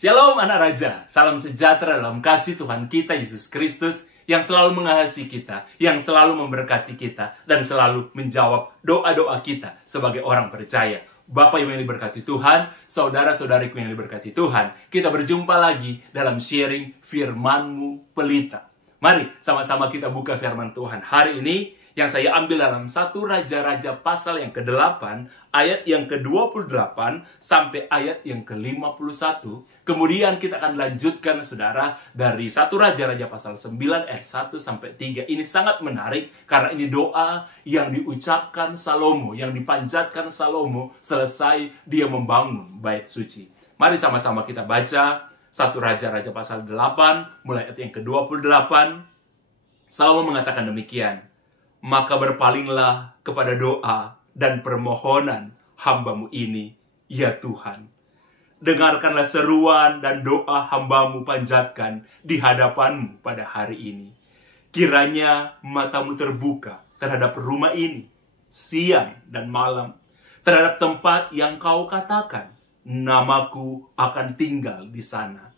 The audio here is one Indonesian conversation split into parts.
Shalom anak raja, salam sejahtera dalam kasih Tuhan kita Yesus Kristus yang selalu mengasihi kita, yang selalu memberkati kita, dan selalu menjawab doa-doa kita sebagai orang percaya. Bapak Ibu yang diberkati Tuhan, saudara-saudariku yang diberkati Tuhan, kita berjumpa lagi dalam sharing firman-Mu pelita. Mari sama-sama kita buka firman Tuhan hari ini yang saya ambil dalam 1 Raja-Raja pasal yang ke-8, ayat yang ke-28 sampai ayat yang ke-51. Kemudian kita akan lanjutkan saudara dari 1 Raja-Raja pasal 9 ayat 1 sampai 3. Ini sangat menarik karena ini doa yang diucapkan Salomo, yang dipanjatkan Salomo selesai dia membangun bait suci. Mari sama-sama kita baca 1 Raja-Raja pasal 8 mulai ayat yang ke-28. Salomo mengatakan demikian. Maka berpalinglah kepada doa dan permohonan hamba-Mu ini, ya Tuhan. Dengarkanlah seruan dan doa hamba-Mu panjatkan di hadapan-Mu pada hari ini. Kiranya mata-Mu terbuka terhadap rumah ini, siang dan malam, terhadap tempat yang Kau katakan, namaku akan tinggal di sana.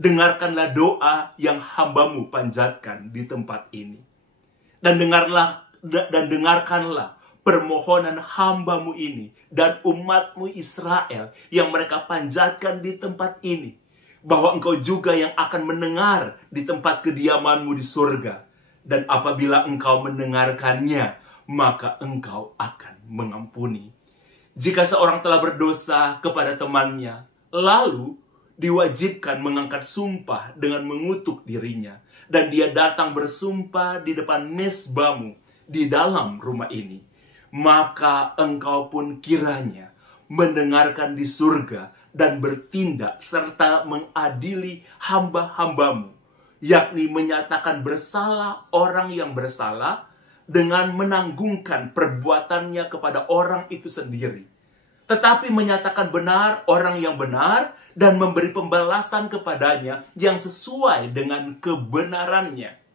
Dengarkanlah doa yang hamba-Mu panjatkan di tempat ini. Dan dengarkanlah permohonan hamba-Mu ini dan umat-Mu Israel yang mereka panjatkan di tempat ini. Bahwa Engkau juga yang akan mendengar di tempat kediaman-Mu di surga. Dan apabila Engkau mendengarkannya, maka Engkau akan mengampuni. Jika seorang telah berdosa kepada temannya, lalu diwajibkan mengangkat sumpah dengan mengutuk dirinya. Dan dia datang bersumpah di depan mezbah-Mu di dalam rumah ini, maka Engkau pun kiranya mendengarkan di surga dan bertindak serta mengadili hamba-hamba-Mu, yakni menyatakan bersalah orang yang bersalah dengan menanggungkan perbuatannya kepada orang itu sendiri, tetapi menyatakan benar orang yang benar dan memberi pembalasan kepadanya yang sesuai dengan kebenarannya.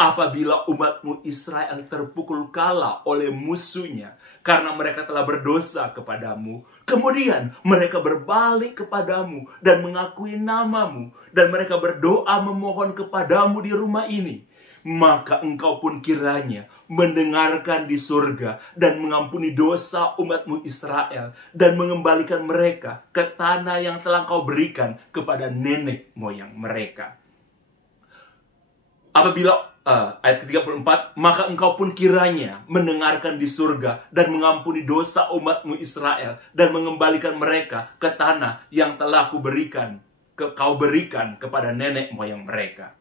Apabila umat-Mu Israel terpukul kalah oleh musuhnya karena mereka telah berdosa kepadamu, kemudian mereka berbalik kepadamu dan mengakui namamu, dan mereka berdoa memohon kepadamu di rumah ini, maka Engkau pun kiranya mendengarkan di surga dan mengampuni dosa umat-Mu Israel dan mengembalikan mereka ke tanah yang telah Engkau berikan kepada nenek moyang mereka. Apabila ayat ke-34, maka Engkau pun kiranya mendengarkan di surga dan mengampuni dosa umat-Mu Israel dan mengembalikan mereka ke tanah yang telah Kau berikan kepada nenek moyang mereka.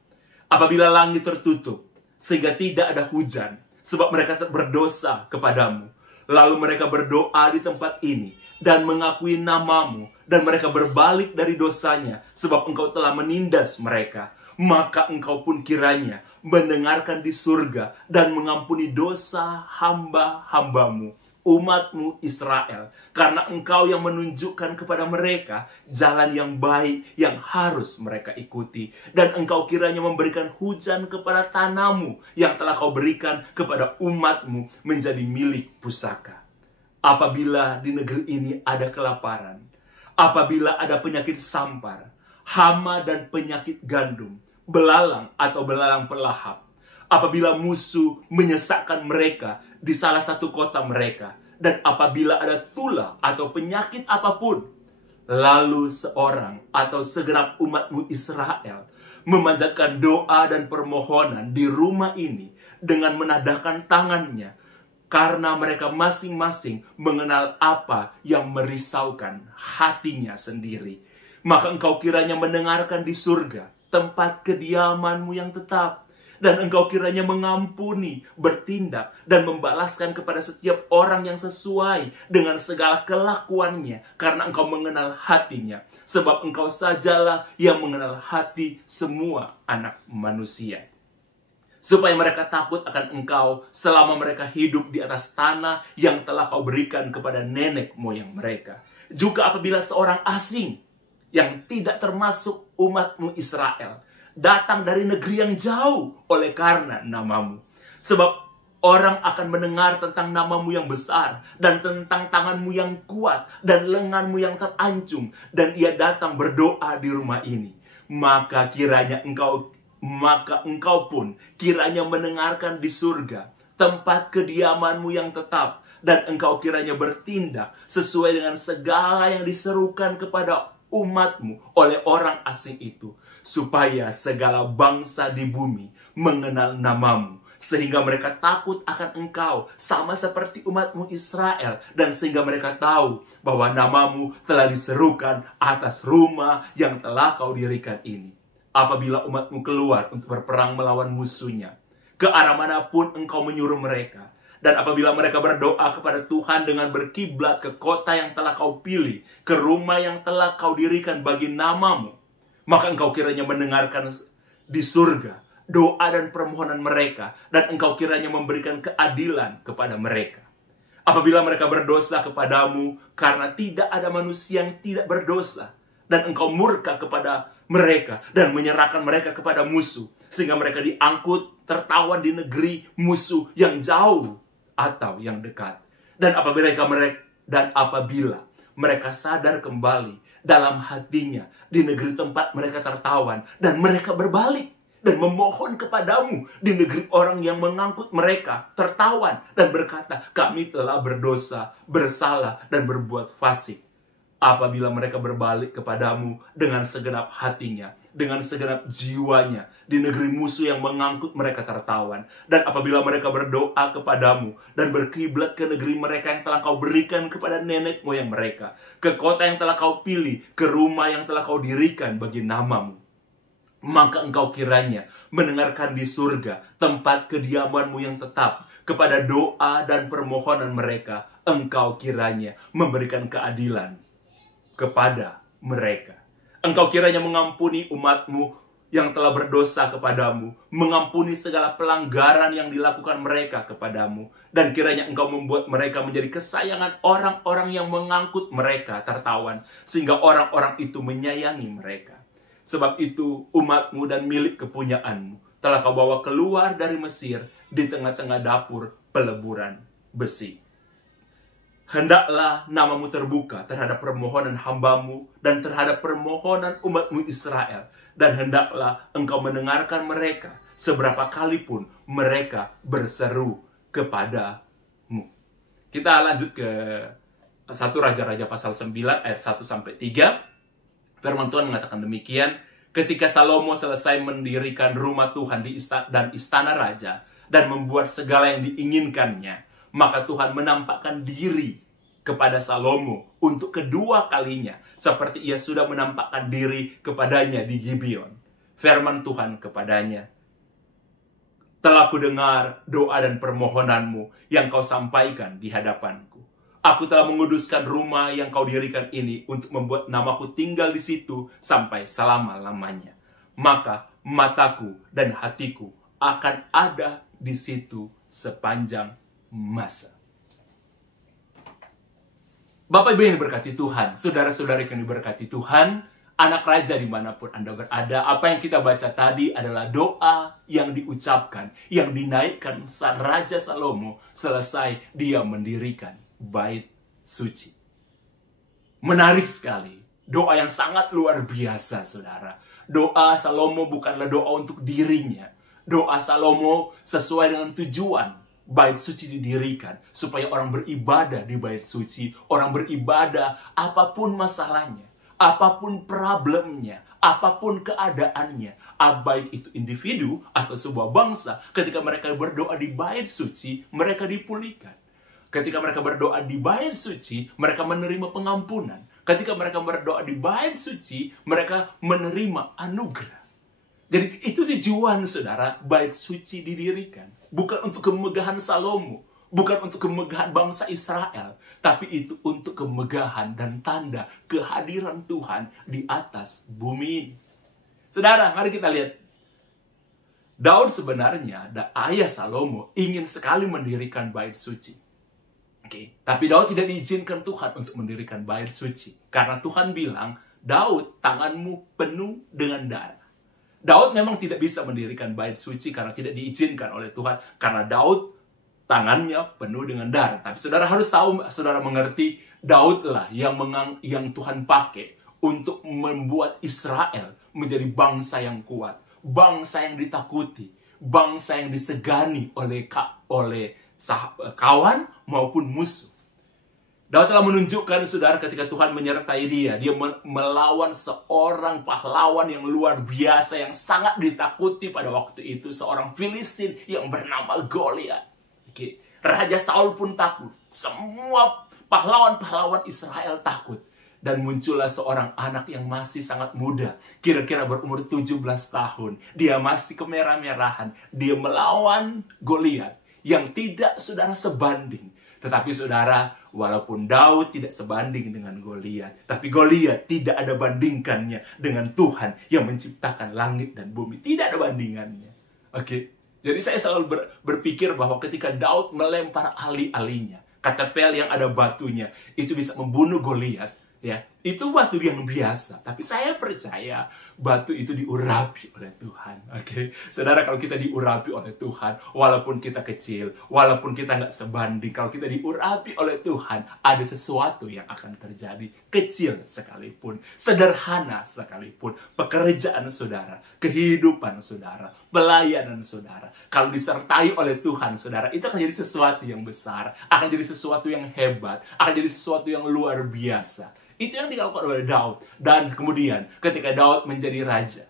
Apabila langit tertutup sehingga tidak ada hujan sebab mereka berdosa kepadamu, lalu mereka berdoa di tempat ini dan mengakui namamu, dan mereka berbalik dari dosanya sebab Engkau telah menindas mereka, maka Engkau pun kiranya mendengarkan di surga dan mengampuni dosa hamba-hamba-Mu, umat-Mu Israel, karena Engkau yang menunjukkan kepada mereka jalan yang baik yang harus mereka ikuti, dan Engkau kiranya memberikan hujan kepada tanah-Mu yang telah Kau berikan kepada umat-Mu menjadi milik pusaka. Apabila di negeri ini ada kelaparan, apabila ada penyakit sampar, hama dan penyakit gandum, belalang atau belalang pelahap, apabila musuh menyesakkan mereka di salah satu kota mereka, dan apabila ada tulah atau penyakit apapun, lalu seorang atau segenap umat-Mu Israel memanjatkan doa dan permohonan di rumah ini dengan menadahkan tangannya, karena mereka masing-masing mengenal apa yang merisaukan hatinya sendiri, maka Engkau kiranya mendengarkan di surga tempat kediaman-Mu yang tetap, dan Engkau kiranya mengampuni, bertindak, dan membalaskan kepada setiap orang yang sesuai dengan segala kelakuannya, karena Engkau mengenal hatinya, sebab Engkau sajalah yang mengenal hati semua anak manusia. Supaya mereka takut akan Engkau selama mereka hidup di atas tanah yang telah Kau berikan kepada nenek moyang mereka. Juga apabila seorang asing yang tidak termasuk umat-Mu Israel datang dari negeri yang jauh oleh karena namamu. Sebab Orang akan mendengar tentang namamu yang besar, dan tentang tanganmu yang kuat, dan lenganmu yang terancung, dan ia datang berdoa di rumah ini. Maka engkau pun kiranya mendengarkan di surga, tempat kediamanmu yang tetap, dan engkau kiranya bertindak sesuai dengan segala yang diserukan kepada umatmu oleh orang asing itu, supaya segala bangsa di bumi mengenal namamu, sehingga mereka takut akan engkau, sama seperti umatmu Israel, dan sehingga mereka tahu bahwa namamu telah diserukan atas rumah yang telah kau dirikan ini. Apabila umatmu keluar untuk berperang melawan musuhnya, ke arah manapun engkau menyuruh mereka, dan apabila mereka berdoa kepada Tuhan dengan berkiblat ke kota yang telah kau pilih, ke rumah yang telah kau dirikan bagi namamu, maka engkau kiranya mendengarkan di surga doa dan permohonan mereka, dan engkau kiranya memberikan keadilan kepada mereka. Apabila mereka berdosa kepadamu, karena tidak ada manusia yang tidak berdosa, dan engkau murka kepada mereka, dan menyerahkan mereka kepada musuh, sehingga mereka diangkut tertawan di negeri musuh yang jauh atau yang dekat. Dan apabila mereka sadar kembali dalam hatinya di negeri tempat mereka tertawan, dan mereka berbalik dan memohon kepadamu di negeri orang yang mengangkut mereka tertawan dan berkata, kami telah berdosa, bersalah, dan berbuat fasik. Apabila mereka berbalik kepadamu dengan segenap hatinya, dengan segenap jiwanya, di negeri musuh yang mengangkut mereka tertawan, dan apabila mereka berdoa kepadamu dan berkiblat ke negeri mereka yang telah kau berikan kepada nenek moyang mereka, ke kota yang telah kau pilih, ke rumah yang telah kau dirikan bagi namamu, maka engkau kiranya mendengarkan di surga, tempat kediamanmu yang tetap, kepada doa dan permohonan mereka. Engkau kiranya memberikan keadilan kepada mereka. Engkau kiranya mengampuni umatmu yang telah berdosa kepadamu, mengampuni segala pelanggaran yang dilakukan mereka kepadamu, dan kiranya engkau membuat mereka menjadi kesayangan orang-orang yang mengangkut mereka tertawan, sehingga orang-orang itu menyayangi mereka. Sebab itu umatmu dan milik kepunyaanmu telah kau bawa keluar dari Mesir di tengah-tengah dapur peleburan besi. Hendaklah namamu terbuka terhadap permohonan hambamu dan terhadap permohonan umatmu Israel. Dan hendaklah engkau mendengarkan mereka seberapa kali pun mereka berseru kepadamu. Kita lanjut ke 1 Raja-Raja pasal 9 ayat 1-3. Firman Tuhan mengatakan demikian. Ketika Salomo selesai mendirikan rumah Tuhan dan istana raja, dan membuat segala yang diinginkannya, maka Tuhan menampakkan diri kepada Salomo untuk kedua kalinya, seperti ia sudah menampakkan diri kepadanya di Gibeon. Firman Tuhan kepadanya, telah kudengar doa dan permohonanmu yang kau sampaikan di hadapanku. Aku telah menguduskan rumah yang kau dirikan ini untuk membuat namaku tinggal di situ sampai selama-lamanya. Maka mataku dan hatiku akan ada di situ sepanjang masa. Bapak Ibu yang diberkati Tuhan, saudara-saudari yang diberkati Tuhan, anak raja dimanapun Anda berada, apa yang kita baca tadi adalah doa yang diucapkan, yang dinaikkan saat Raja Salomo selesai dia mendirikan bait suci. Menarik sekali, doa yang sangat luar biasa, saudara. Doa Salomo bukanlah doa untuk dirinya. Doa Salomo sesuai dengan tujuan bait suci didirikan, supaya orang beribadah di bait suci, orang beribadah apapun masalahnya, apapun problemnya, apapun keadaannya, baik itu individu atau sebuah bangsa, ketika mereka berdoa di bait suci, mereka dipulihkan. Ketika mereka berdoa di bait suci, mereka menerima pengampunan. Ketika mereka berdoa di bait suci, mereka menerima anugerah. Jadi itu tujuan, saudara, bait suci didirikan. Bukan untuk kemegahan Salomo, bukan untuk kemegahan bangsa Israel, tapi itu untuk kemegahan dan tanda kehadiran Tuhan di atas bumi ini. Saudara, mari kita lihat. Daud sebenarnya, ayah Salomo, ingin sekali mendirikan bait suci. Tapi Daud tidak diizinkan Tuhan untuk mendirikan bait suci. Karena Tuhan bilang, Daud, tanganmu penuh dengan darah. Daud memang tidak bisa mendirikan bait suci karena tidak diizinkan oleh Tuhan. Karena Daud tangannya penuh dengan darah. Tapi saudara harus tahu, saudara mengerti, Daud lah yang Tuhan pakai untuk membuat Israel menjadi bangsa yang kuat, bangsa yang ditakuti, bangsa yang disegani oleh kawan maupun musuh. Daud telah menunjukkan, saudara, ketika Tuhan menyertai dia melawan seorang pahlawan yang luar biasa, yang sangat ditakuti pada waktu itu, seorang Filistin yang bernama Goliat. Raja Saul pun takut, semua pahlawan-pahlawan Israel takut. Dan muncullah seorang anak yang masih sangat muda, kira-kira berumur 17 tahun. Dia masih kemerah-merahan, dia melawan Goliat yang tidak, saudara, sebanding. Tetapi saudara, walaupun Daud tidak sebanding dengan Goliat, tapi Goliat tidak ada bandingkannya dengan Tuhan yang menciptakan langit dan bumi. Tidak ada bandingannya. Oke. Jadi saya selalu berpikir bahwa ketika Daud melempar ali-alinya, katapel yang ada batunya, itu bisa membunuh Goliat. Ya, itu batu yang biasa, tapi saya percaya batu itu diurapi oleh Tuhan. Oke, saudara, kalau kita diurapi oleh Tuhan, walaupun kita kecil, walaupun kita nggak sebanding, kalau kita diurapi oleh Tuhan, ada sesuatu yang akan terjadi. Kecil sekalipun, sederhana sekalipun, pekerjaan saudara, kehidupan saudara, pelayanan saudara, kalau disertai oleh Tuhan, saudara, itu akan jadi sesuatu yang besar, akan jadi sesuatu yang hebat, akan jadi sesuatu yang luar biasa. Itu yang dilakukan oleh Daud. Dan kemudian ketika Daud menjadi raja,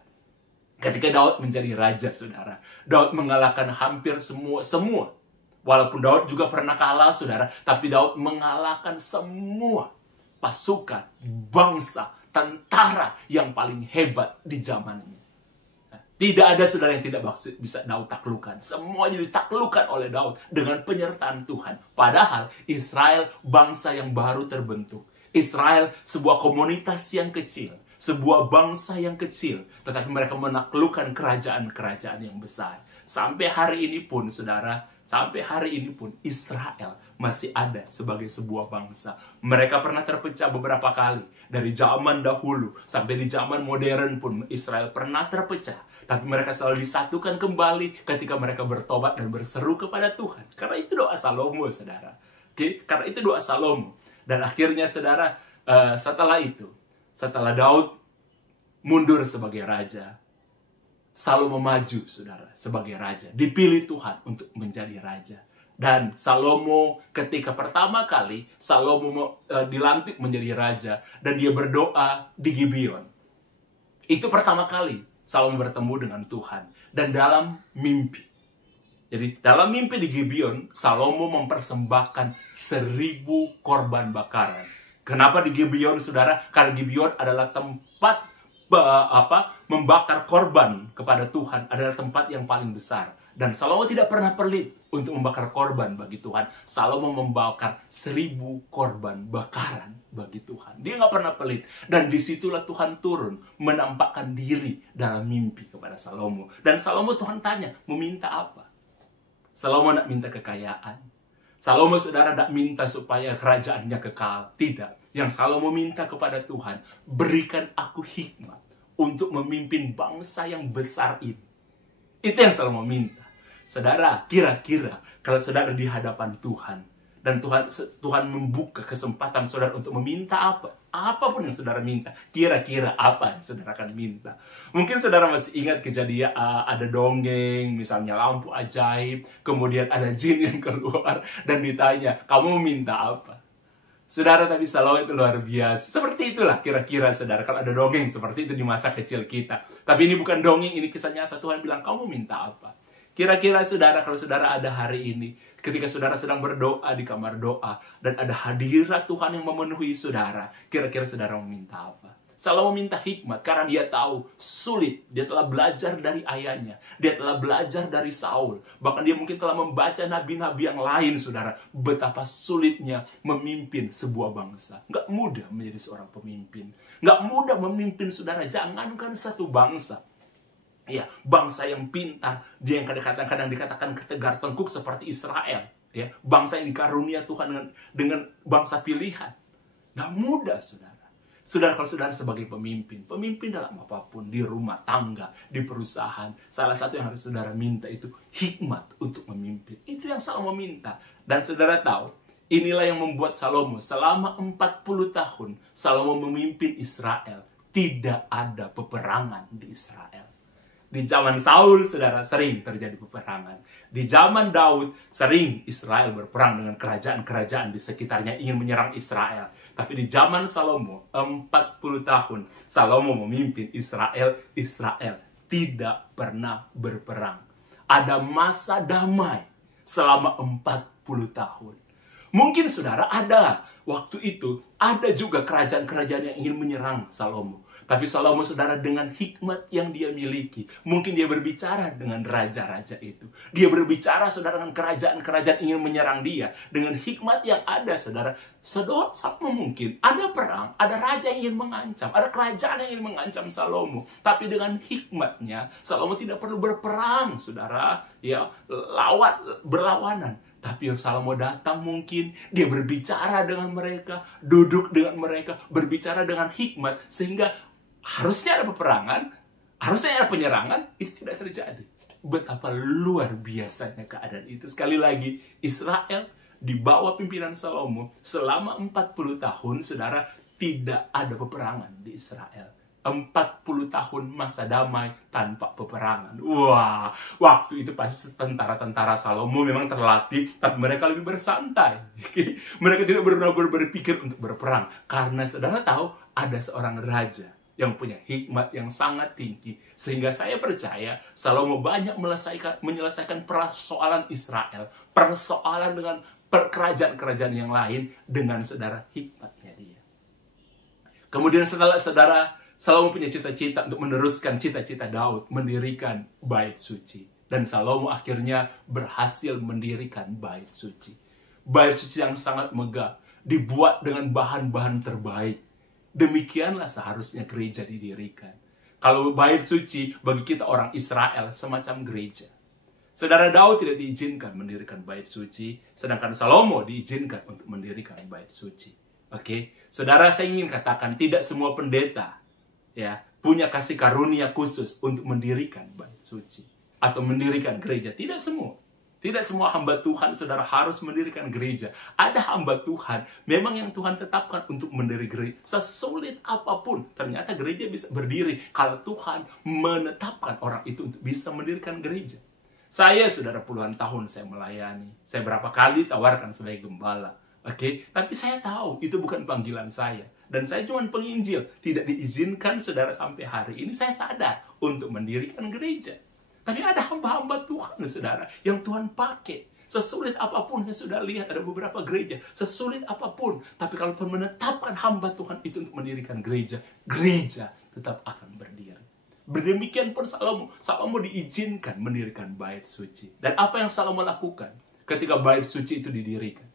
saudara, Daud mengalahkan hampir semua. Walaupun Daud juga pernah kalah, saudara, tapi Daud mengalahkan semua pasukan, bangsa, tentara yang paling hebat di zamannya. Tidak ada, saudara, yang tidak bisa Daud taklukkan. Semuanya ditaklukkan oleh Daud dengan penyertaan Tuhan. Padahal Israel bangsa yang baru terbentuk. Israel sebuah komunitas yang kecil, sebuah bangsa yang kecil, tetapi mereka menaklukkan kerajaan-kerajaan yang besar. Sampai hari ini pun, saudara, Israel masih ada sebagai sebuah bangsa. Mereka pernah terpecah beberapa kali. Dari zaman dahulu sampai di zaman modern pun Israel pernah terpecah. Tapi mereka selalu disatukan kembali ketika mereka bertobat dan berseru kepada Tuhan. Karena itu doa Salomo, saudara. Karena itu doa Salomo. Dan akhirnya, saudara, setelah Daud mundur sebagai raja, Salomo maju, saudara, sebagai raja. Dipilih Tuhan untuk menjadi raja. Dan Salomo ketika pertama kali, Salomo dilantik menjadi raja. Dan dia berdoa di Gibeon. Itu pertama kali Salomo bertemu dengan Tuhan. Dan dalam mimpi. Jadi dalam mimpi di Gibeon, Salomo mempersembahkan 1000 korban bakaran. Kenapa di Gibeon, saudara? Karena Gibeon adalah tempat membakar korban kepada Tuhan, adalah tempat yang paling besar. Dan Salomo tidak pernah pelit untuk membakar korban bagi Tuhan. Salomo membakar 1000 korban bakaran bagi Tuhan. Dia nggak pernah pelit. Dan disitulah Tuhan turun, menampakkan diri dalam mimpi kepada Salomo. Dan Salomo, Tuhan tanya, meminta apa? Salomo tidak minta kekayaan. Salomo, saudara, tidak minta supaya kerajaannya kekal. Tidak. Yang Salomo minta kepada Tuhan, berikan aku hikmat untuk memimpin bangsa yang besar ini. Itu yang Salomo minta. Saudara, kira-kira kalau saudara di hadapan Tuhan, dan Tuhan membuka kesempatan saudara untuk meminta apa? Apapun yang saudara minta, kira-kira apa yang saudara akan minta? Mungkin saudara masih ingat kejadian ada dongeng, misalnya lampu ajaib, kemudian ada jin yang keluar dan ditanya, kamu meminta apa? Saudara, tapi Salomo itu luar biasa. Seperti itulah kira-kira, saudara, kalau ada dongeng seperti itu di masa kecil kita. Tapi ini bukan dongeng, ini kisah nyata. Tuhan bilang, kamu minta apa? Kira-kira, saudara, kalau saudara ada hari ini, ketika saudara sedang berdoa di kamar doa, dan ada hadirat Tuhan yang memenuhi saudara, kira-kira saudara meminta apa? Salomo minta hikmat, karena dia tahu sulit. Dia telah belajar dari ayahnya. Dia telah belajar dari Saul. Bahkan dia mungkin telah membaca nabi-nabi yang lain, saudara. Betapa sulitnya memimpin sebuah bangsa. Nggak mudah menjadi seorang pemimpin. Nggak mudah memimpin, saudara. Jangankan satu bangsa. Ya, bangsa yang pintar, dia yang kadang-kadang dikatakan ketegar tengkuk seperti Israel. Ya, bangsa yang dikarunia Tuhan dengan bangsa pilihan. Nggak mudah, saudara. Saudara, kalau saudara sebagai pemimpin dalam apapun, di rumah tangga, di perusahaan, salah satu yang harus saudara minta itu hikmat untuk memimpin. Itu yang Salomo minta. Dan saudara tahu, inilah yang membuat Salomo selama 40 tahun, Salomo memimpin Israel. Tidak ada peperangan di Israel. Di zaman Saul, saudara, sering terjadi peperangan. Di zaman Daud, sering Israel berperang dengan kerajaan-kerajaan di sekitarnya ingin menyerang Israel. Tapi di zaman Salomo, 40 tahun, Salomo memimpin Israel. Israel tidak pernah berperang. Ada masa damai selama 40 tahun. Mungkin saudara ada, waktu itu ada juga kerajaan-kerajaan yang ingin menyerang Salomo. Tapi Salomo, saudara, dengan hikmat yang dia miliki, mungkin dia berbicara dengan raja-raja itu. Dia berbicara, saudara, dengan kerajaan-kerajaan ingin menyerang dia. Dengan hikmat yang ada, saudara, sama mungkin ada perang, ada raja yang ingin mengancam, ada kerajaan yang ingin mengancam Salomo. Tapi dengan hikmatnya, Salomo tidak perlu berperang, saudara, ya, berlawanan. Tapi Salomo datang mungkin, dia berbicara dengan mereka, duduk dengan mereka, berbicara dengan hikmat, sehingga harusnya ada peperangan, harusnya ada penyerangan, itu tidak terjadi. Betapa luar biasanya keadaan itu. Sekali lagi, Israel di bawah pimpinan Salomo selama 40 tahun, saudara, tidak ada peperangan di Israel. 40 tahun masa damai tanpa peperangan. Wah, waktu itu pasti tentara-tentara Salomo memang terlatih, tapi mereka lebih bersantai. Mereka tidak benar-benar berpikir untuk berperang. Karena saudara tahu, ada seorang raja yang punya hikmat yang sangat tinggi. Sehingga saya percaya Salomo banyak menyelesaikan persoalan Israel, persoalan dengan kerajaan-kerajaan yang lain dengan saudara hikmatnya dia. Kemudian setelah saudara, Salomo punya cita-cita untuk meneruskan cita-cita Daud, mendirikan bait suci. Dan Salomo akhirnya berhasil mendirikan bait suci. Bait suci yang sangat megah, dibuat dengan bahan-bahan terbaik. Demikianlah seharusnya gereja didirikan. Kalau bait suci bagi kita orang Israel semacam gereja. Saudara, Daud tidak diizinkan mendirikan bait suci, sedangkan Salomo diizinkan untuk mendirikan bait suci. Oke, saudara, saya ingin katakan tidak semua pendeta ya punya kasih karunia khusus untuk mendirikan bait suci atau mendirikan gereja. Tidak semua. Tidak semua hamba Tuhan, saudara, harus mendirikan gereja. Ada hamba Tuhan, memang yang Tuhan tetapkan untuk mendirikan gereja. Sesulit apapun, ternyata gereja bisa berdiri kalau Tuhan menetapkan orang itu untuk bisa mendirikan gereja. Saya, saudara, puluhan tahun saya melayani. Saya berapa kali tawarkan sebagai gembala. Oke, tapi saya tahu itu bukan panggilan saya. Dan saya cuma penginjil. Tidak diizinkan, saudara, sampai hari ini saya sadar untuk mendirikan gereja. Tapi ada hamba-hamba Tuhan, saudara, yang Tuhan pakai. Sesulit apapun, yang sudah lihat ada beberapa gereja. Sesulit apapun. Tapi kalau Tuhan menetapkan hamba Tuhan itu untuk mendirikan gereja, gereja tetap akan berdiri. Berdemikian pun Salomo. Salomo diizinkan mendirikan bait suci. Dan apa yang Salomo lakukan ketika bait suci itu didirikan?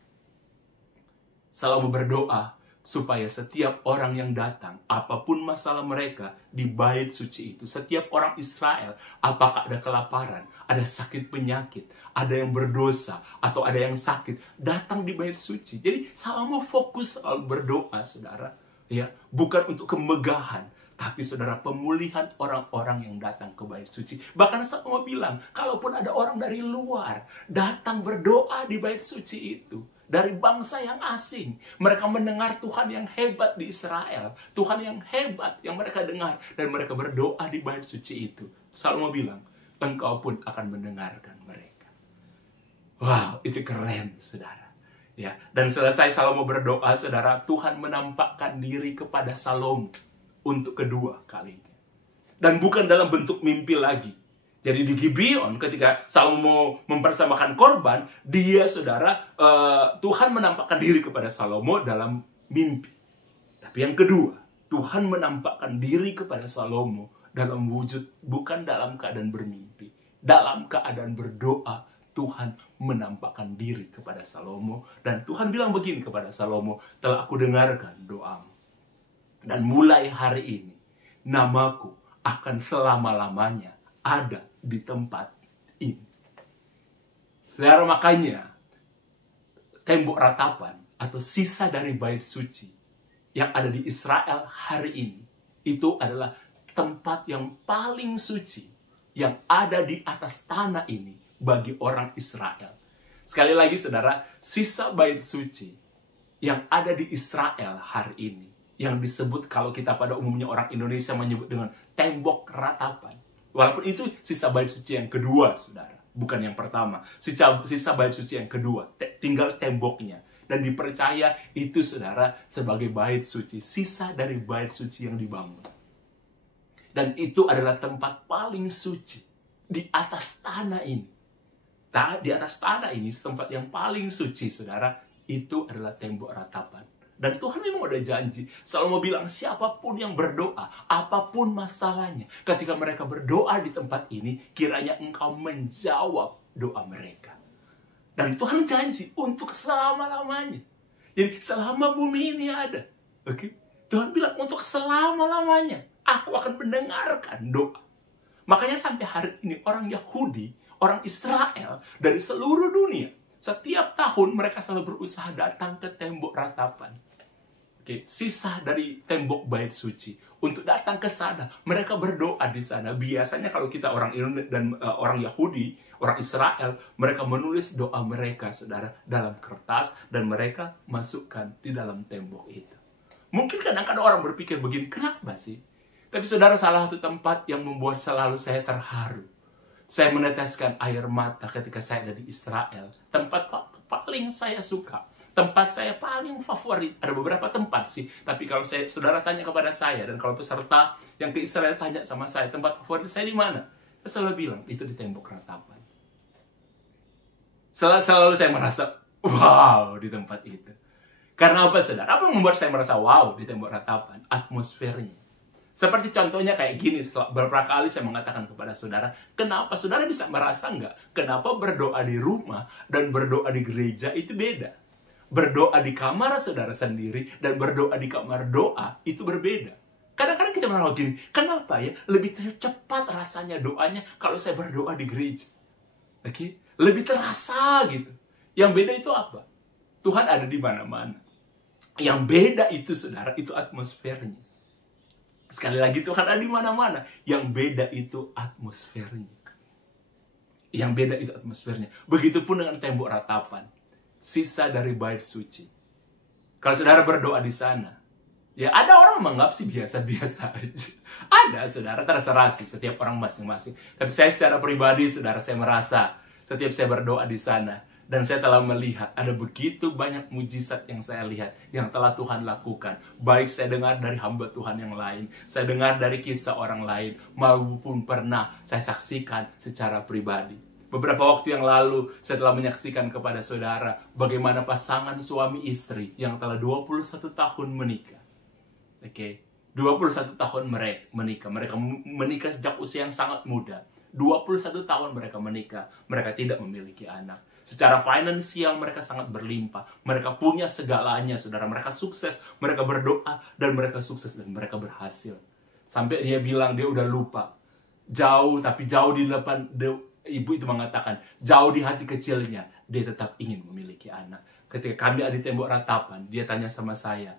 Salomo berdoa supaya setiap orang yang datang, apapun masalah mereka di bait suci itu, setiap orang Israel, apakah ada kelaparan, ada sakit penyakit, ada yang berdosa, atau ada yang sakit, datang di bait suci. Jadi Salomo fokus selalu berdoa, saudara, ya, bukan untuk kemegahan, tapi saudara, pemulihan orang-orang yang datang ke bait suci. Bahkan Salomo bilang, kalaupun ada orang dari luar datang berdoa di bait suci itu, dari bangsa yang asing, mereka mendengar Tuhan yang hebat di Israel, Tuhan yang hebat yang mereka dengar, dan mereka berdoa di bait suci itu. Salomo bilang, engkau pun akan mendengarkan mereka. Wow, itu keren, saudara. Ya, dan selesai Salomo berdoa, saudara, Tuhan menampakkan diri kepada Salomo untuk kedua kalinya. Dan bukan dalam bentuk mimpi lagi. Jadi di Gibeon ketika Salomo mempersembahkan korban, dia, saudara, Tuhan menampakkan diri kepada Salomo dalam mimpi. Tapi yang kedua, Tuhan menampakkan diri kepada Salomo dalam wujud, bukan dalam keadaan bermimpi. Dalam keadaan berdoa, Tuhan menampakkan diri kepada Salomo. Dan Tuhan bilang begini kepada Salomo, telah aku dengarkan doamu. Dan mulai hari ini, namaku akan selama-lamanya ada di tempat ini. Saudara, makanya tembok ratapan atau sisa dari bait suci yang ada di Israel hari ini, itu adalah tempat yang paling suci yang ada di atas tanah ini bagi orang Israel. Sekali lagi saudara, sisa bait suci yang ada di Israel hari ini, yang disebut kalau kita pada umumnya orang Indonesia menyebut dengan tembok ratapan. Walaupun itu sisa bait suci yang kedua, saudara. Bukan yang pertama. Sisa bait suci yang kedua. Tinggal temboknya. Dan dipercaya itu, saudara, sebagai bait suci. Sisa dari bait suci yang dibangun. Dan itu adalah tempat paling suci di atas tanah ini. Di atas tanah ini, tempat yang paling suci, saudara, itu adalah tembok ratapan. Dan Tuhan memang udah janji, selalu mau bilang siapapun yang berdoa, apapun masalahnya, ketika mereka berdoa di tempat ini, kiranya engkau menjawab doa mereka. Dan Tuhan janji untuk selama-lamanya. Jadi selama bumi ini ada, oke? Tuhan bilang untuk selama-lamanya, aku akan mendengarkan doa. Makanya sampai hari ini orang Yahudi, orang Israel dari seluruh dunia, setiap tahun mereka selalu berusaha datang ke tembok ratapan. Oke, sisa dari tembok bait suci untuk datang ke sana. Mereka berdoa di sana. Biasanya kalau kita orang Indonesia dan orang Yahudi, orang Israel, mereka menulis doa mereka, saudara, dalam kertas dan mereka masukkan di dalam tembok itu. Mungkin kadang-kadang orang berpikir begini, kenapa sih? Tapi saudara, salah satu tempat yang membuat selalu saya terharu. Saya meneteskan air mata ketika saya ada di Israel. Tempat paling saya suka. Tempat saya paling favorit. Ada beberapa tempat sih. Tapi kalau saudara tanya kepada saya, dan kalau peserta yang ke Israel tanya sama saya, tempat favorit saya di mana? Saya selalu bilang, itu di tembok ratapan. Selalu saya merasa, wow, di tempat itu. Karena apa, saudara? Apa yang membuat saya merasa wow di tembok ratapan? Atmosfernya. Seperti contohnya kayak gini, beberapa kali saya mengatakan kepada saudara, kenapa saudara bisa merasa enggak? Kenapa berdoa di rumah dan berdoa di gereja itu beda? Berdoa di kamar saudara sendiri dan berdoa di kamar doa itu berbeda. Kadang-kadang kita merasa gini, kenapa ya lebih cepat rasanya doanya kalau saya berdoa di gereja? Oke? Lebih terasa gitu. Yang beda itu apa? Tuhan ada di mana-mana. Yang beda itu, saudara, itu atmosfernya. Sekali lagi, Tuhan ada di mana-mana. Yang beda itu atmosfernya. Yang beda itu atmosfernya. Begitupun dengan tembok ratapan. Sisa dari bait suci. Kalau saudara berdoa di sana, ya ada orang menganggap sih biasa-biasa aja. Ada, saudara, terserah sih setiap orang masing-masing. Tapi saya secara pribadi, saudara, saya merasa setiap saya berdoa di sana, dan saya telah melihat ada begitu banyak mujizat yang saya lihat, yang telah Tuhan lakukan. Baik saya dengar dari hamba Tuhan yang lain, saya dengar dari kisah orang lain, maupun pernah saya saksikan secara pribadi. Beberapa waktu yang lalu, saya telah menyaksikan kepada saudara bagaimana pasangan suami istri yang telah 21 tahun menikah. Oke, 21 tahun mereka menikah. Mereka menikah sejak usia yang sangat muda. 21 tahun mereka menikah. Mereka tidak memiliki anak. Secara finansial mereka sangat berlimpah. Mereka punya segalanya, saudara. Mereka sukses, mereka berdoa, dan mereka sukses, dan mereka berhasil. Sampai dia bilang dia udah lupa. Jauh, tapi jauh di depan, ibu itu mengatakan, jauh di hati kecilnya, dia tetap ingin memiliki anak. Ketika kami ada di tembok ratapan, dia tanya sama saya.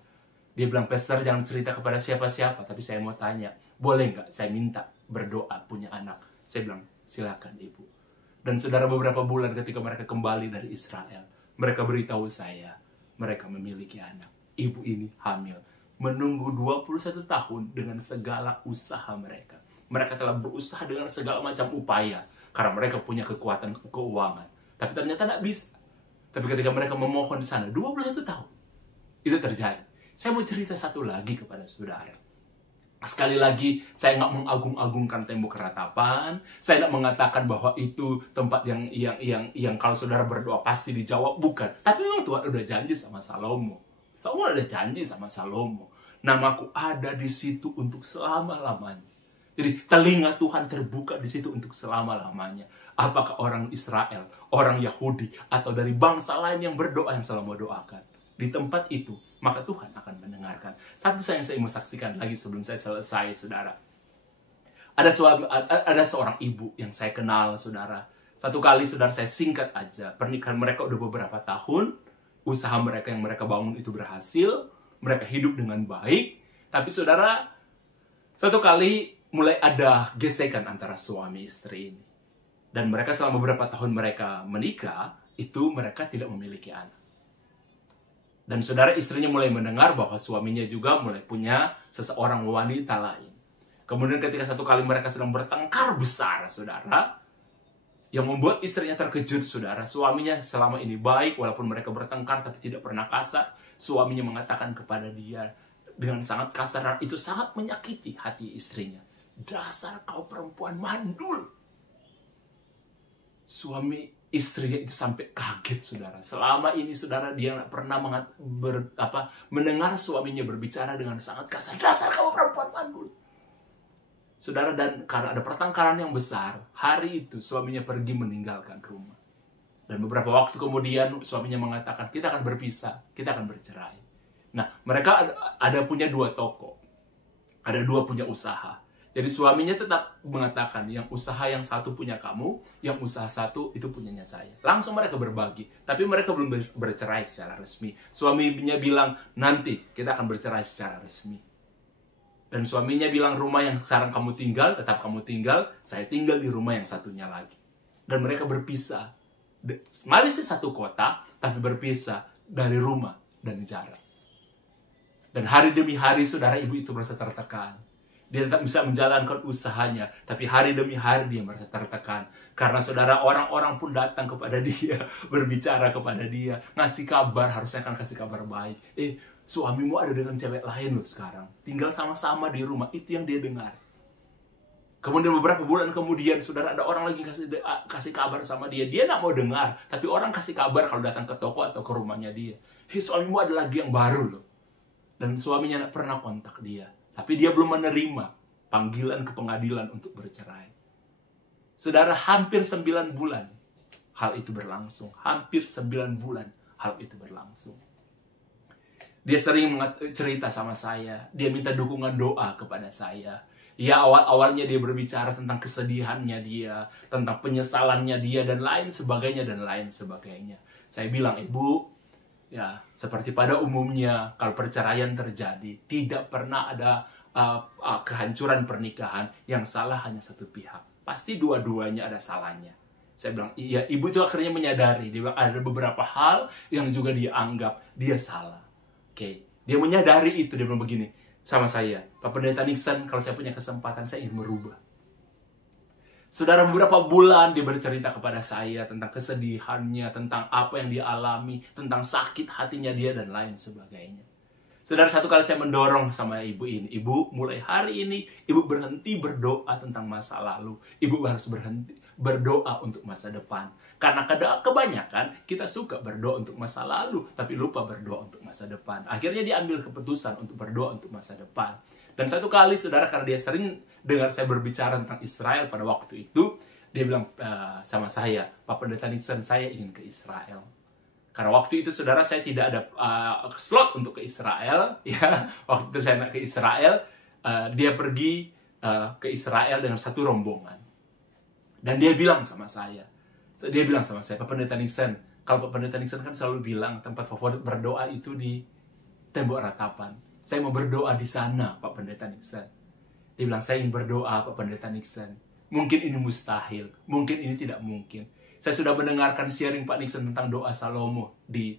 Dia bilang, Pastor, jangan cerita kepada siapa-siapa, tapi saya mau tanya, boleh nggak saya minta berdoa punya anak? Saya bilang, silakan ibu. Dan saudara, beberapa bulan ketika mereka kembali dari Israel, mereka beritahu saya, mereka memiliki anak. Ibu ini hamil. Menunggu 21 tahun dengan segala usaha mereka. Mereka telah berusaha dengan segala macam upaya. Karena mereka punya kekuatan keuangan. Tapi ternyata tidak bisa. Tapi ketika mereka memohon di sana, 21 tahun. Itu terjadi. Saya mau cerita satu lagi kepada saudara. Sekali lagi, saya nggak mengagung-agungkan tembok ratapan. Saya nggak mengatakan bahwa itu tempat yang kalau saudara berdoa pasti dijawab. Bukan. Tapi memang Tuhan udah janji sama Salomo. Tuhan udah janji sama Salomo. Namaku ada di situ untuk selama-lamanya. Jadi telinga Tuhan terbuka di situ untuk selama-lamanya. Apakah orang Israel, orang Yahudi, atau dari bangsa lain yang berdoa yang Salomo doakan. Di tempat itu, maka Tuhan akan mendengarkan. Satu yang saya mau saksikan lagi sebelum saya selesai, saudara. Ada seorang ibu yang saya kenal, saudara. Satu kali, saudara, saya singkat aja. Pernikahan mereka udah beberapa tahun. Usaha mereka yang mereka bangun itu berhasil. mereka hidup dengan baik. Tapi saudara, satu kali mulai ada gesekan antara suami istri ini. Dan mereka selama beberapa tahun mereka menikah, itu mereka tidak memiliki anak. Dan saudara, istrinya mulai mendengar bahwa suaminya juga mulai punya seseorang wanita lain. Kemudian ketika satu kali mereka sedang bertengkar besar, saudara, yang membuat istrinya terkejut, saudara. Suaminya selama ini baik, walaupun mereka bertengkar tapi tidak pernah kasar. Suaminya mengatakan kepada dia dengan sangat kasar, dan itu sangat menyakiti hati istrinya. Dasar kau perempuan mandul. Suami istrinya itu sampai kaget, saudara. Selama ini, saudara, dia tidak pernah mendengar suaminya berbicara dengan sangat kasar. Dasar kamu perempuan mandul. Saudara, dan karena ada pertengkaran yang besar, hari itu suaminya pergi meninggalkan rumah. Dan beberapa waktu kemudian suaminya mengatakan, kita akan berpisah, kita akan bercerai. Nah, mereka ada punya dua toko. Ada dua punya usaha. Jadi suaminya tetap mengatakan, yang usaha yang satu punya kamu, yang usaha satu itu punyanya saya. Langsung mereka berbagi. Tapi mereka belum bercerai secara resmi. Suaminya bilang, nanti kita akan bercerai secara resmi. Dan suaminya bilang, rumah yang sekarang kamu tinggal, tetap kamu tinggal, saya tinggal di rumah yang satunya lagi. Dan mereka berpisah. Masih satu kota, tapi berpisah dari rumah dan jarak. Dan hari demi hari, saudara, ibu itu merasa tertekan. Dia tetap bisa menjalankan usahanya, tapi hari demi hari dia merasa tertekan. Karena saudara, orang-orang pun datang kepada dia, berbicara kepada dia, ngasih kabar, harusnya kan kasih kabar baik. Suamimu ada dengan cewek lain loh sekarang. Tinggal sama-sama di rumah, itu yang dia dengar. Kemudian beberapa bulan kemudian, saudara, ada orang lagi kasih kabar sama dia. Dia nggak mau dengar, tapi orang kasih kabar kalau datang ke toko atau ke rumahnya dia. Suamimu ada lagi yang baru loh. Dan suaminya nggak pernah kontak dia. Tapi dia belum menerima panggilan ke pengadilan untuk bercerai. Saudara, hampir 9 bulan hal itu berlangsung. Hampir 9 bulan hal itu berlangsung. Dia sering cerita sama saya. Dia minta dukungan doa kepada saya. Ya, awal-awalnya dia berbicara tentang kesedihannya dia, tentang penyesalannya dia, dan lain sebagainya, dan lain sebagainya. Saya bilang, Ibu, ya, seperti pada umumnya, kalau perceraian terjadi, tidak pernah ada kehancuran pernikahan yang salah hanya satu pihak. Pasti dua-duanya ada salahnya. Saya bilang, iya, ibu itu akhirnya menyadari. Dia bilang, ada beberapa hal yang juga dia anggap dia salah. Oke, dia menyadari itu. Dia bilang begini sama saya, Pak Pendeta Nixon, kalau saya punya kesempatan, saya ingin merubah. Saudara, beberapa bulan dia bercerita kepada saya tentang kesedihannya, tentang apa yang dia alami, tentang sakit hatinya dia, dan lain sebagainya. Saudara, satu kali saya mendorong sama ibu ini, Ibu, mulai hari ini, Ibu berhenti berdoa tentang masa lalu. Ibu harus berhenti berdoa untuk masa depan. Karena kebanyakan kita suka berdoa untuk masa lalu, tapi lupa berdoa untuk masa depan. Akhirnya dia ambil keputusan untuk berdoa untuk masa depan. Dan satu kali, saudara, karena dia sering dengar saya berbicara tentang Israel pada waktu itu, dia bilang sama saya, Pak Pendeta Nixon, saya ingin ke Israel. Karena waktu itu, saudara, saya tidak ada slot untuk ke Israel. Ya, waktu itu saya nak ke Israel, dia pergi ke Israel dengan satu rombongan. Dan dia bilang sama saya, Pak Pendeta Nixon, kalau Pak Pendeta Nixon kan selalu bilang tempat favorit berdoa itu di Tembok Ratapan. Saya mau berdoa di sana, Pak Pendeta Nixon. Dia bilang, saya ingin berdoa, Pak Pendeta Nixon. Mungkin ini mustahil, mungkin ini tidak mungkin. Saya sudah mendengarkan sharing Pak Nixon tentang doa Salomo di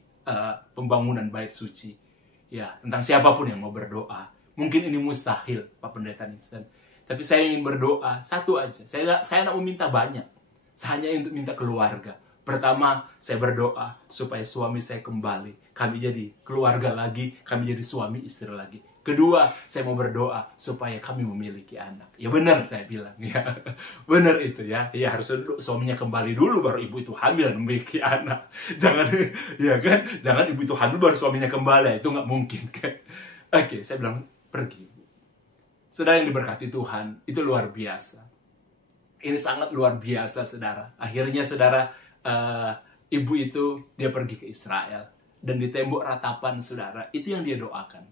pembangunan Bait Suci. Ya, tentang siapapun yang mau berdoa. Mungkin ini mustahil, Pak Pendeta Nixon. Tapi saya ingin berdoa, satu aja. Saya tidak meminta banyak. Saya hanya untuk minta keluarga. Pertama, saya berdoa supaya suami saya kembali. Kami jadi keluarga lagi, kami jadi suami istri lagi. Kedua, saya mau berdoa supaya kami memiliki anak. Ya benar, saya bilang. Ya, benar itu ya. Ya harus suaminya kembali dulu baru ibu itu hamil dan memiliki anak. Jangan, ya kan? Jangan ibu itu hamil baru suaminya kembali. Itu nggak mungkin kan? Oke, saya bilang pergi. Saudara yang diberkati Tuhan, itu luar biasa. Ini sangat luar biasa, saudara. Akhirnya, saudara, ibu itu dia pergi ke Israel. Dan di Tembok Ratapan, saudara, itu yang dia doakan.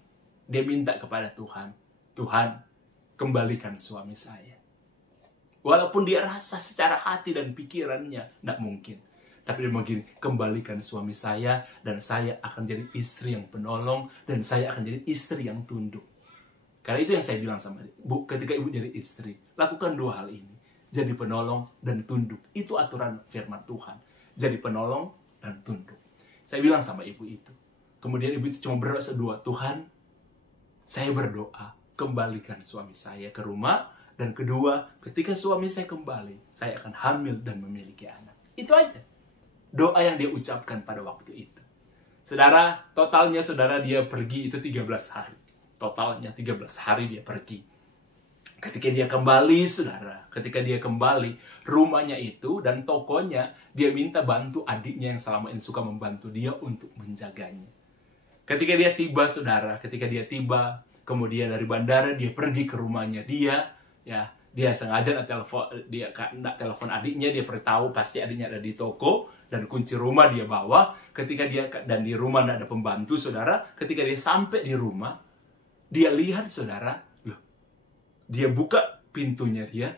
Dia minta kepada Tuhan, Tuhan, kembalikan suami saya. Walaupun dia rasa secara hati dan pikirannya, tidak mungkin. Tapi dia bilang gini, kembalikan suami saya, dan saya akan jadi istri yang penolong, dan saya akan jadi istri yang tunduk. Karena itu yang saya bilang sama ibu, ketika ibu jadi istri, lakukan dua hal ini. Jadi penolong dan tunduk. Itu aturan firman Tuhan. Jadi penolong dan tunduk. Saya bilang sama ibu itu. Kemudian ibu itu cuma berdoa sedua, Tuhan, saya berdoa, kembalikan suami saya ke rumah. Dan kedua, ketika suami saya kembali, saya akan hamil dan memiliki anak. Itu aja doa yang dia ucapkan pada waktu itu. Saudara, totalnya saudara dia pergi itu 13 hari. Totalnya 13 hari dia pergi. Ketika dia kembali, saudara, ketika dia kembali, rumahnya itu dan tokonya, dia minta bantu adiknya yang selama ini suka membantu dia untuk menjaganya. Ketika dia tiba, saudara, ketika dia tiba, kemudian dari bandara dia pergi ke rumahnya dia sengaja nak telepon adiknya, dia beritahu pasti adiknya ada di toko dan kunci rumah dia bawa. Ketika dia dan di rumah tidak ada pembantu, saudara, ketika dia sampai di rumah, dia lihat, saudara, loh, dia buka pintunya dia,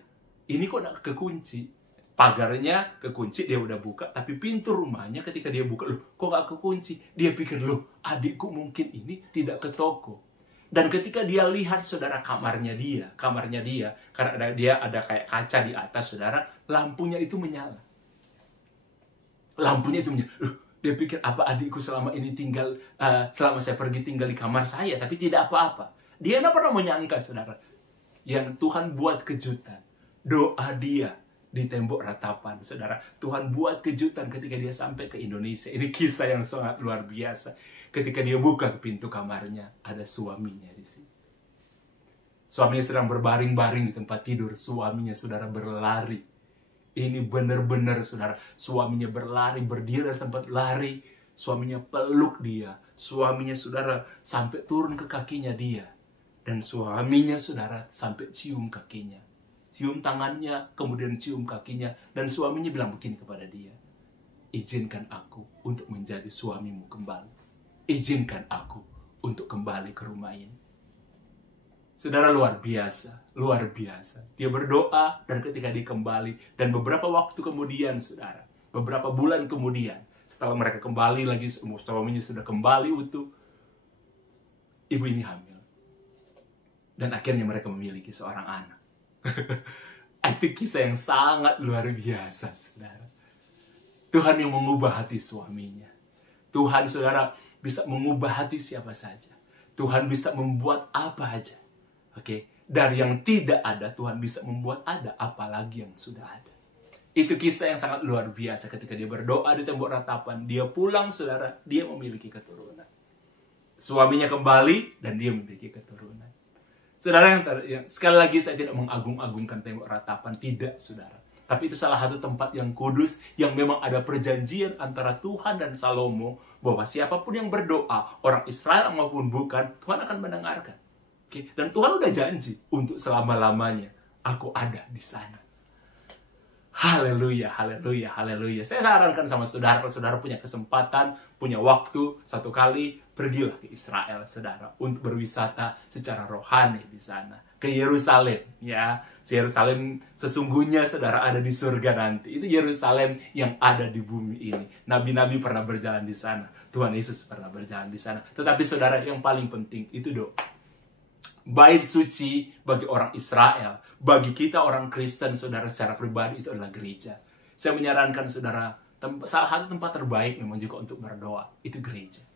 ini kok tidak kekunci. Pagarnya kekunci, dia udah buka, tapi pintu rumahnya ketika dia buka, loh, kok nggak kekunci? Dia pikir, loh, adikku mungkin ini tidak ke toko. Dan ketika dia lihat, saudara, kamarnya dia, karena dia ada kayak kaca di atas, saudara, lampunya itu menyala. Lampunya itu menyala. Dia pikir, apa adikku selama ini selama saya pergi tinggal di kamar saya, tapi tidak apa-apa. Dia tidak pernah menyangka, saudara, yang Tuhan buat kejutan. Doa dia di tembok ratapan, saudara. Tuhan buat kejutan ketika dia sampai ke Indonesia. Ini kisah yang sangat luar biasa. Ketika dia buka pintu kamarnya, ada suaminya di sini. Suaminya sedang berbaring-baring di tempat tidur. Suaminya, saudara, berlari. Ini benar-benar, saudara. Suaminya berlari, berdiri dari tempat lari. Suaminya peluk dia. Suaminya, saudara, sampai turun ke kakinya dia. Dan suaminya, saudara, sampai cium kakinya. Cium tangannya, kemudian cium kakinya. Dan suaminya bilang begini kepada dia, izinkan aku untuk menjadi suamimu kembali. Izinkan aku untuk kembali ke rumah ini. Saudara, luar biasa, luar biasa. Dia berdoa, dan ketika dia kembali, dan beberapa waktu kemudian, saudara, beberapa bulan kemudian, setelah mereka kembali lagi, suaminya sudah kembali utuh, ibu ini hamil. Dan akhirnya mereka memiliki seorang anak. Itu kisah yang sangat luar biasa, saudara. Tuhan yang mengubah hati suaminya. Tuhan, saudara, bisa mengubah hati siapa saja. Tuhan bisa membuat apa aja. Oke, dari yang tidak ada, Tuhan bisa membuat ada, apalagi yang sudah ada. Itu kisah yang sangat luar biasa. Ketika dia berdoa di tembok ratapan, dia pulang, saudara, dia memiliki keturunan. Suaminya kembali, dan dia memiliki keturunan. Saudara, sekali lagi saya tidak mengagung-agungkan tembok ratapan, tidak, saudara. Tapi itu salah satu tempat yang kudus, yang memang ada perjanjian antara Tuhan dan Salomo, bahwa siapapun yang berdoa, orang Israel maupun bukan, Tuhan akan mendengarkan. Oke? Dan Tuhan udah janji untuk selama-lamanya, aku ada di sana. Haleluya, haleluya, haleluya. Saya sarankan sama saudara, kalau saudara punya kesempatan, punya waktu, satu kali, pergilah ke Israel, saudara, untuk berwisata secara rohani di sana. Ke Yerusalem, ya. Yerusalem sesungguhnya, saudara, ada di surga nanti. Itu Yerusalem yang ada di bumi ini. Nabi-nabi pernah berjalan di sana. Tuhan Yesus pernah berjalan di sana. Tetapi, saudara, yang paling penting itu doa. Bait suci bagi orang Israel, bagi kita orang Kristen, saudara, secara pribadi itu adalah gereja. Saya menyarankan, saudara, salah satu tempat terbaik memang juga untuk berdoa, itu gereja.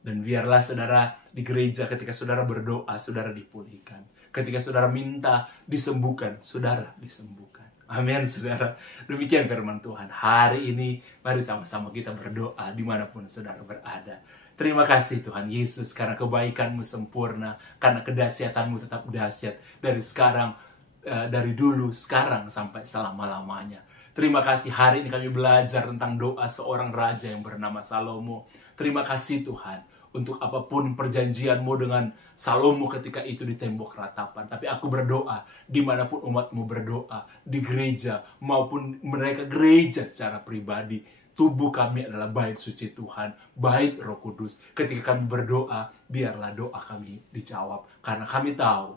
Dan biarlah, saudara, di gereja ketika saudara berdoa, saudara dipulihkan. Ketika saudara minta disembuhkan, saudara disembuhkan. Amin, saudara. Demikian firman Tuhan. Hari ini, mari sama-sama kita berdoa dimanapun saudara berada. Terima kasih Tuhan Yesus, karena kebaikan-Mu sempurna, karena kedahsyatan-Mu tetap dahsyat dari sekarang, dari dulu, sekarang, sampai selama-lamanya. Terima kasih hari ini kami belajar tentang doa seorang raja yang bernama Salomo. Terima kasih Tuhan, untuk apapun perjanjian-Mu dengan Salomo ketika itu di tembok ratapan. Tapi aku berdoa, dimanapun umat-Mu berdoa, di gereja, maupun mereka gereja secara pribadi, tubuh kami adalah bait suci Tuhan, bait Roh Kudus. Ketika kami berdoa, biarlah doa kami dijawab. Karena kami tahu,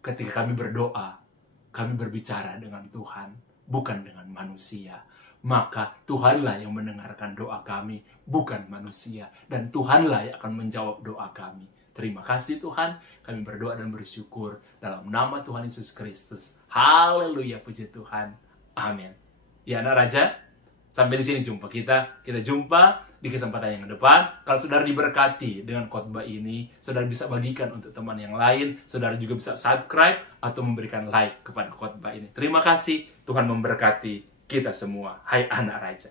ketika kami berdoa, kami berbicara dengan Tuhan, bukan dengan manusia. maka Tuhanlah yang mendengarkan doa kami, bukan manusia. Dan Tuhanlah yang akan menjawab doa kami. Terima kasih Tuhan, kami berdoa dan bersyukur dalam nama Tuhan Yesus Kristus. Haleluya, puji Tuhan. Amin. Ya anak raja, sampai di sini jumpa kita. Kita jumpa di kesempatan yang depan. Kalau saudara diberkati dengan khotbah ini, saudara bisa bagikan untuk teman yang lain. Saudara juga bisa subscribe atau memberikan like kepada khotbah ini. Terima kasih, Tuhan memberkati kita semua. Hai anak raja.